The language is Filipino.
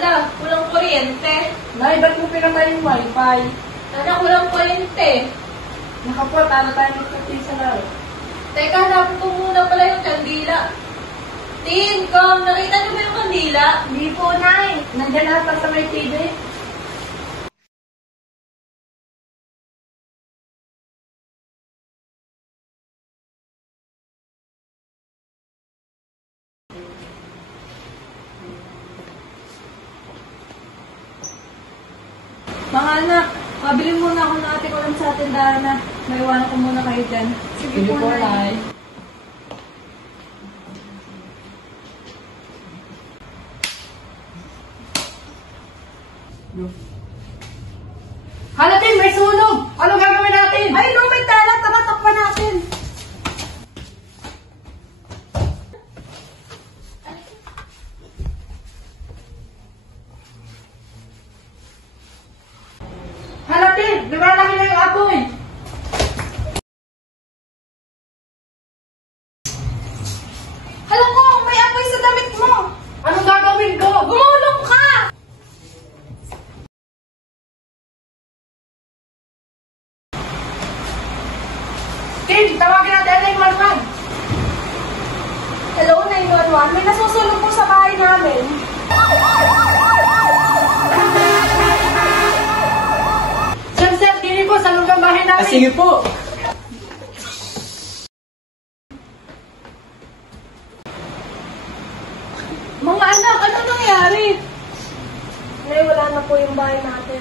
Hala, walang kuryente. Nay, ba't mo pinatay yung wifi? Anak, walang kuryente. Nakapo, talo tayo magpapisa na. Teka, hanapin ko muna pala yung kandila. Tin, Kong, nakita niyo ba yung kandila? Hindi po, Nay. Nandiyan ata sa may TV. Mga anak, pabili muna ako ng ate ko lang sa tindahan na maiwanan ko muna kayo dyan. Sige po, Nay. Hala, Tin, may sunog! Ano gagawin natin? Ay, no, may tala! Tara, takpan natin! Hala, Tin, lumalaki na yung apoy! Hala ko, may apoy sa damit mo! Anong gagawin ko? Gumulong ka! Tin, tawagin natin ang 911. Hello, 911. May nasusunog po sa bahay namin. Sir, tingin po sa lugang bahay namin. Sige po. Mga anak, ano nangyari? Nay, wala na po yung bahay natin.